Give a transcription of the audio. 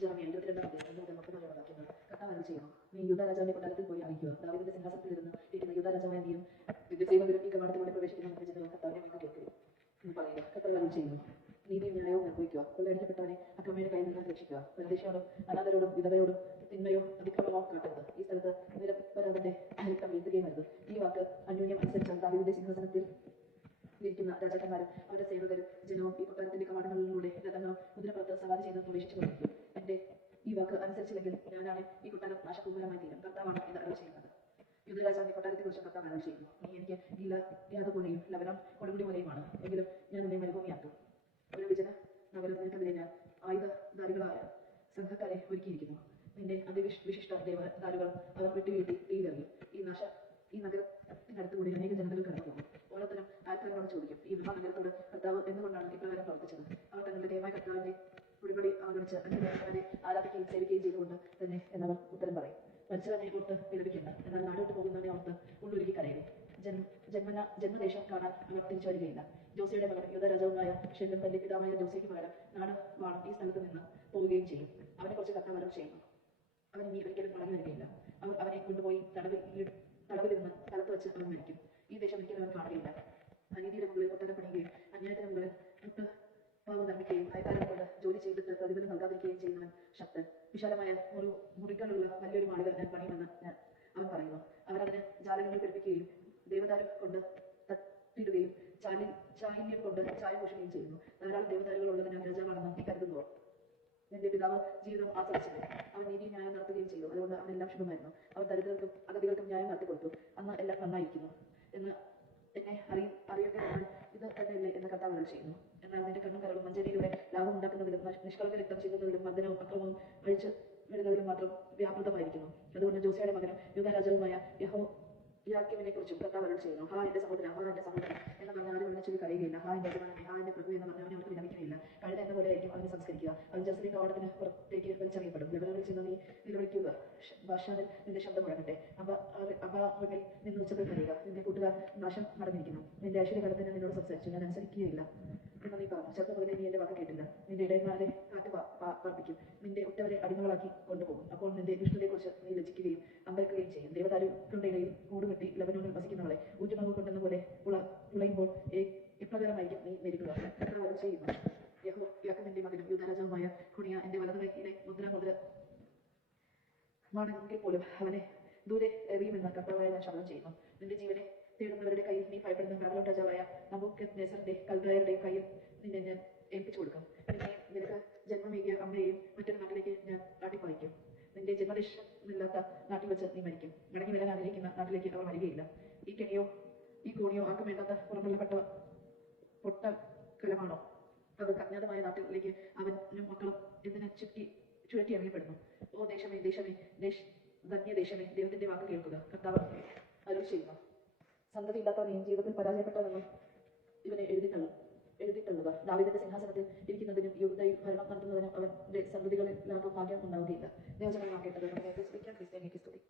ജെറമിയ 22:1-34 കർത്താവ് അരുളിച്ചെയ്യുന്നു. നീ യൂദാ രാജാവിന്റെ കൊട്ടാരത്തിൽ പോയി അറിയിക്കുക, ദാവീദിന്റെ സിംഹാസനത്തിൽ ഇരിക്കുന്ന യൂദാ രാജാവായ നീയും ദിവ്യസേവകരും ഈ കവാടത്തിലൂടെ പ്രവേശിക്കുന്ന നിന്റെ ജനവും കർത്താവിന്റെ വാക്ക് കേൾക്കുകയും എന്ന് പറയുക. കർത്താവ് അരുളിച്ചെയ്യുന്നു. നീതിയും ന്യായവും നിർവഹിക്കുക, കൊള്ളയടിക്കപ്പെട്ടവനെ അക്രമയുടെ കയ്യിൽ നിന്ന് രക്ഷിക്കുക, പരദേശിയോടും അനാഥരോടും വിധവയോടും തിന്മയോ അതിക്രമമോ കാട്ടരുത്. ഈ സ്ഥലത്ത് നിരപരാധന്റെ രക്തം വീഴ്ത്തുകയും അരുത്. ഈ വാക്ക് അന്യോന്യം അനുസരിച്ചാൽ ദാവീദിന്റെ സിംഹാസനത്തിൽ ഇരിക്കുന്ന രാജാക്കന്മാരും അവരുടെ സേവകരും ജനവും ഈ കൊട്ടാരത്തിന്റെ കവാടങ്ങളിലൂടെ രഥങ്ങളും കുതിരപ്പുറത്ത് സവാരി ചെയ്ത് പ്രവേശിച്ചു കൊണ്ടിരിക്കും. എന്റെ ഈ വാക്ക് അനുസരിച്ചില്ലെങ്കിൽ ഞാനാണ് ഈ കൊട്ടാരം നാശകൂപകരമായി തീരും. കർത്താവാണ് ഇത് അറിവ് ചെയ്യുന്നത്. യുദ്ധരാജാവിന്റെ കൊട്ടാരത്തെ കുറിച്ച് കർത്താവ് അറിവ് ചെയ്യുന്നു. നീ എനിക്ക് ഗിലെയാദ് പോലെയും ലബനോൻ കൊടുമുടി പോലെയുമാണ്. എങ്കിലും ഞാൻ നിന്നെ മരുഭൂമിയാക്കും. ഒരു വിജന നഗരത്തിനെതിരെ ഞാൻ ആയുധധാരികളായ സംഘക്കാരെ ഒരുക്കിയിരിക്കുന്നു. നിന്റെ അതിവിശിഷ്ട ദേവദാരുകൾ അവർ വെട്ടിവീഴ്ത്തി തീയിലെറിയും. ഈ നഗരത്തിനടുത്തുകൂടി അനേക ജനതകൾ കടന്നുപോകും. ഓരോരുത്തരും ആൾക്കാരോട് ചോദിക്കും, ഈ മഹാനഗരത്തോട് കർത്താവ് എന്തുകൊണ്ടാണ് ഇപ്രകാരം പ്രവർത്തിച്ചത്? അവർ തങ്ങളുടെ ദൈവമായ കർത്താവിന്റെ ഉടമ്പടി അവഗണിച്ച് അന്യദേവനെ ആരാധിക്കുകയും സേവിക്കുകയും ചെയ്തുകൊണ്ട് തന്നെ എന്നവർ ഉത്തരം പറയും. മരിച്ചവനെ ഓർത്ത് വിലപിക്കേണ്ട, എന്നാൽ നാടോട്ട് പോകുന്നവനെ ഓർത്ത് ഉള്ളൊരുക്കി കരയുന്നു. ജന്മദേശം കാണാൻ അവർ തിരിച്ചു വരികയില്ല. ജോസിയുടെ മകൻ യൂദാ രാജാവുമായ ഷെല്ലം തന്റെ പിതാവായ ജോസിക്ക് പകരം നാട് വാണം ഈ സ്ഥലത്ത് നിന്ന് പോവുകയും ചെയ്യും. അവനെ കുറിച്ച് കർത്താവ് അരുളി ചെയ്യുന്നു. അവൻ ഇനി ഒരിക്കലും മടങ്ങി വരികയില്ല. അവർ അവനെ കൊണ്ടുപോയി തടവിലിരുന്ന് സ്ഥലത്ത് വെച്ച് അവൻ മരിക്കും. ഈ ദേശം ഒരിക്കലും അവൻ കാണുകയില്ല. അനീതിയുടെ മുകളിൽ കൊട്ടാരം പണിയുകയും അന്യായത്തിന് മുകളിൽ മുട്ടുപാവം നിർമ്മിക്കുകയും അയൽക്കാരെ കൊണ്ട് ജോലി ചെയ്തിട്ട് പ്രതിഫലം നൽകാതിരിക്കുകയും ചെയ്യുന്നവൻ ശക്തൻ. വിശാലമായ മുറികളുള്ള വലിയൊരു മാളിക ഞാൻ പണിയുമെന്ന് അവൻ പറയുന്നു. അവരതിന് ജാലകങ്ങൾ പിടിപ്പിക്കുകയും ദേവദാരു കൊണ്ട് തട്ടിടുകയും ചാലിന്യം കൊണ്ട് ചായം പൂശുകയും ചെയ്യുന്നു. ധാരാളം ദേവദാരുകൾ ഉള്ളതിനാൽ രാജാവാണെന്ന് നീ കരുതുന്നുവോ? നിന്റെ പിതാവ് ജീവിതം ആസ്വദിച്ചില്ലേ? അവൻ നീതി ന്യായം നടത്തുകയും ചെയ്തു. അതുകൊണ്ട് അവനെല്ലാം ശുഭമായിരുന്നു. അവൻ ദരിദ്രർക്കും അഗതികൾക്കും ന്യായം നടത്തിക്കൊടുത്തു. അന്ന് എല്ലാം നന്നായിരിക്കുന്നു എന്ന് എന്നെ അറിയുകയെന്നാൽ ഇത് തന്നെയല്ലേ എന്ന് കർത്താവ് അരുളി ചെയ്യുന്നു. എന്നാൽ നിന്റെ കണ്ണും കരളും മഞ്ചേരിയിലൂടെ ലാഭം ഉണ്ടാക്കുന്നതിലും നിഷ്കളങ്ക രക്തം ചിന്തുന്നതിലും മർദ്ദനവും അക്രമവും അഴിച്ചു വിടുന്നതിലും മാത്രം വ്യാപൃതമായിരിക്കുന്നു. അതുകൊണ്ട് ജോസിയുടെ മകനും യൂദാ രാജാവുമായ യഹോയാക്കീമിനെ കുറിച്ചും കർത്താവ് അരുളി ചെയ്യുന്നു. ഹാ എന്റെ സഹോദരൻ, ഹാ എന്റെ സഹോദരൻ എന്ന് പറഞ്ഞ ആരും അവനെ ചൊല്ലി കരയുകയില്ല. ഹാ എന്റെ യജമാനനെ, ഹാ എന്റെ പ്രഭു എന്ന് പറഞ്ഞവനെ അവർക്ക് വിലപിക്കുകയില്ല. കഴുത എന്ന പോലെ ആയിരിക്കും അവനെ സംസ്കരിക്കുക. അവൻ ജെറുസലേം കവാടത്തിന് പുറത്തേക്ക് വലിച്ചെറിയപ്പെടും. ലബനോനിൽ ചെന്ന് നീ നിലവിളിക്കുക, ബാശാനിൽ നിന്റെ ശബ്ദം മുഴങ്ങട്ടെ. അബാറിമിൽ നിന്ന് ഉച്ചത്തിൽ കരയുക. നിന്റെ കൂട്ടുകാർ നാശം നടന്നിരിക്കുന്നു. നിന്റെ ഐശ്വര്യകാലത്ത് ഞാൻ നിന്നോട് സംസാരിച്ചു, ഞാൻ അനുസരിക്കുകയില്ല എന്ന് നീ പറഞ്ഞു. ചെറുപ്പം മുതലേ നീ എന്റെ വാക്ക് കേട്ടില്ല. നിന്റെ ഇടയന്മാരെ കാറ്റ് പറപ്പിക്കും, നിന്റെ ഒറ്റവരെ അടിമകളാക്കി കൊണ്ടുപോകും. അപ്പോൾ നിന്റെ ദുഷ്ടതയെക്കുറിച്ച് നീ ലജ്ജിക്കുകയും അമ്പരക്കുകയും ചെയ്യും. ദേവദാരുക്കളുടെ ഇടയിൽ കൂടുകെട്ടി ലബനോനിൽ വസിക്കുന്നവളെ ഊറ്റുമാവ് കൊണ്ടെന്ന പോലെ ഉളയുമ്പോൾ എപ്രകാരമായിരിക്കും നീ നേരിടുക? കർത്താവ് ചെയ്യുന്നു. യാക്കോബിന്റെ മകനും യൂദാ രാജാവുമായ ഖുണിയ എന്റെ വലതുകൈയിലെ മുദ്രമാണെങ്കിൽ പോലും അവനെ ദൂരെ എറിയുമെന്ന് കർത്താവായ ഞാൻ ശപഥം ചെയ്യുന്നു. നിന്റെ ജീവനെ തേടുന്നവരുടെ കയ്യിൽ നീ ഭയപ്പെടുന്ന ബാബിലോൺ രാജാവായ നബൂക്കദ്നേസറിന്റെ കൽദായരുടെ കയ്യിൽ നിന്നെ ഞാൻ ഏൽപ്പിച്ചു കൊടുക്കും. നിനക്ക് ജന്മമേകിയ അമ്മയെയും മറ്റൊരു നാട്ടിലേക്ക് ഞാൻ നാട്ടിപ്പായിക്കും. നിന്റെ ജന്മദേശമില്ലാത്ത നാട്ടിൽ വെച്ച് നീ മരിക്കും. മടങ്ങി വരാൻ ആഗ്രഹിക്കുന്ന നാട്ടിലേക്ക് അവർ വരികയില്ല. ഈ കോണിയോ ആർക്കും വേണ്ടാത്ത പുറംതള്ളപ്പെട്ട പൊട്ടക്കലമാണോ? അവർക്ക് അജ്ഞാതമായ നാട്ടിലേക്ക് അവനും മക്കളും എന്തിന് ചുഴറ്റി അറിയപ്പെടുന്നു? ഓ ദേശമേ, ദേശമേ, ധന്യദേശമേ, ദൈവത്തിന്റെ വാക്ക് കേൾക്കുക. കർത്താവ് അരുളി ചെയ്യുന്നു. സന്തതിയില്ലാത്തവനെയും ജീവിതത്തിൽ പരാജയപ്പെട്ടവനെന്നും ഇവനെ എഴുതിത്തള്ളുക. ദാവീദിന്റെ സിംഹാസനത്തിൽ ഇരിക്കുന്നതിനും യൂദയിൽ ഭരണം നടത്തുന്നതിനും അവന്റെ സന്തതികളിൽ ഭാഗ്യം ഉണ്ടാവുകയില്ല. ദൈവജനങ്ങൾ കേട്ടത്. ക്രിസ്ത്യാനിക്ക് സ്തുതി.